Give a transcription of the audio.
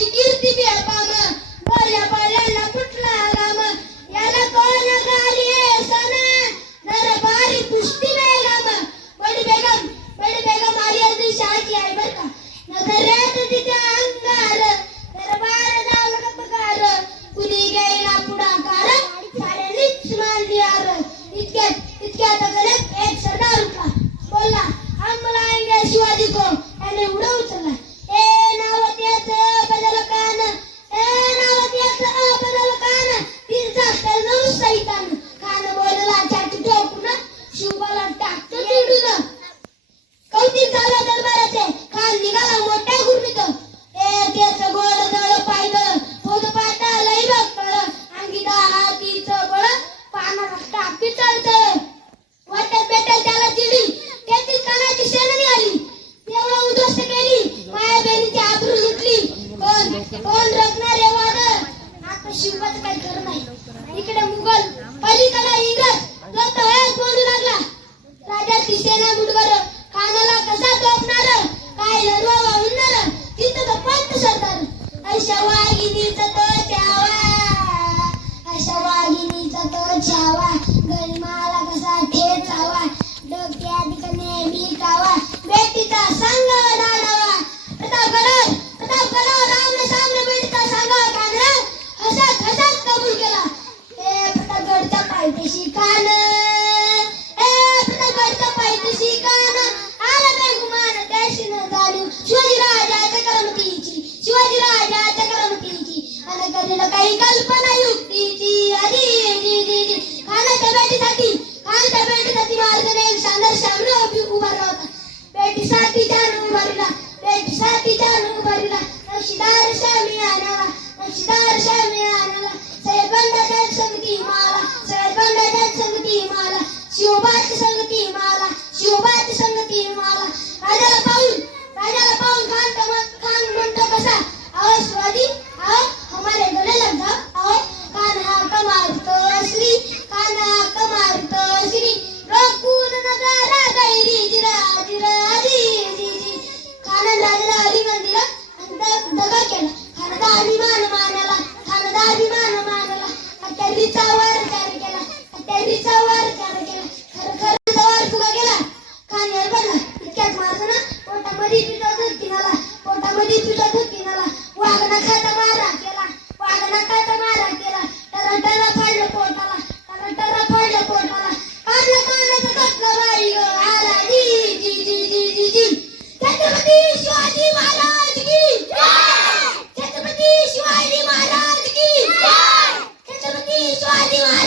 त्याची कीर्ती बेफाम बोल्या बोल्याला फुटला राम याला कोण गाली सन दरबारी पुष्टी बेगम बडी बेगम आली अजून शहाची आहे बर का नजरेत तिच्या अंगार दरबार झाला पगार कुणी गेला पुढाकार साऱ्यांनीच मानली आर इतक्यात गणित एक सरदार उठला बोलला हम लाएंगे शिवाजी को याने उडा उचलला ए नावत्याचं बदल कान तिरचा तलवार सैतान कान बोलला छाती ठोकून शिवबाला टाकतो चिडून कौतिक झालं दरबाराचे कान निघाला मोठ्या गुरमीत त्याचं गोड जळ पाहिलं होत पाटा लई बघतळ अंगीदा हातीचं बळ पानाला टाकी चालतं वाटत भेटेल त्याला चिडी त्यातील कानाची शेण निघाली तेवढा उद्ध्वस्त केली माया बहिणीची आबरू लुटली कोण रचणारे वाद आता शिवबाचं काही खरं नाही इकडे मुघल पलीकडे इंग्रज जो तळ्यात बोलू लागला राजाची सेना मुठभर कानाला कसा टोपणार काय लढवा वाहणार तिथं तो पंत सरदार अशा वाघिणीचा तो छावा गरिमाला कसा ठेचावा डोक्यात कने बिकावा बेटीचा संग नाडावा प्रतापगड रामने सामने बेटीचा सांगा कानरा हसत कबूल केला प्रतापगडच्या पायथ्याशी कान आला काय गुमान त्याशी न जाणीव शिवाजीराजाच्या करमतीची आणि कधीला काही कल्पना युक्तीची खानाच्या बेटीसाठी मार्गाने एक शानदार सामने उभारला होता बेटीसाठी जान उभारला नक्षीदार शामी आणाला सैबंदाच्या संगती माला शिवबाची संगती माला राजाला पाहून खान म्हणतो कसा आओ शिवाजी आओ हमारे गले लग जाओ आओ कान हाक मारतो श्री रोकून नगारा गैरी जिरा जी खानानं राजाला अभिमान दिला आणि दगा केला खानाचा अभिमान मानला अत्यारीचा वार केला खरं वार फुगा गेला खान हरबडला इतक्यात मारताना पोटामध्ये पिठा धुतीनाला वाघना खाता मारा केला टरा फाडलं पोटाला कानाचं कटलं बाई ग आला जी छत्रपती शिवाजी महाराज की जय छत्रपती शिवाजी महाराज की जय छत्रपती शिवाजी महाराज